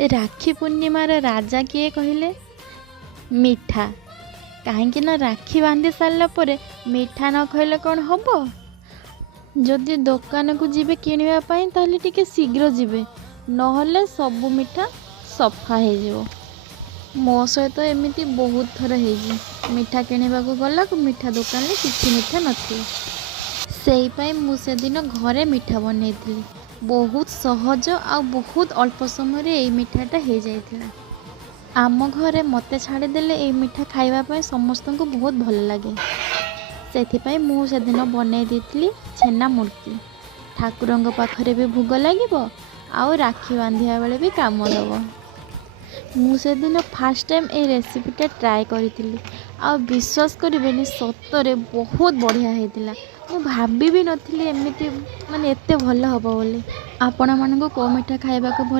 राखी पूर्णिमार राजा किए कहले? मिठा। कहीं ना राखी बांधि सारा पर मिठा न खइले कौन हम? जदि दुकान को जीवे किणवाई ताले टिके शीघ्र जीवे, नहले सबू मिठा सफा हो। मो सहित एमती बहुत थर है। मिठा किणवा गला मिठा दुकान में किसी मिठा नथी। से मुझे दिन घरे मिठा बनई, बहुत सहज आ बहुत अल्प समय ये मिठाटा हो जाता। आम घरे मते छाड़देले ये मिठा खाइबा समस्त को बहुत भल लगे। से मुझे दिन बनई देती छेना मुड़की। ठाकुर पाखरे भी भोग लगे आउ राखी बांधिया बेले भी काम दब। मुझे दिन फास्ट टाइम ये रेसिपीटा ट्राए करी आ विश्वास करें सतरे बहुत बढ़िया होता। मु भाभी भी नथी एमती माने एते भल हम बोली। आपण मानक को मिठा खाइबा को भल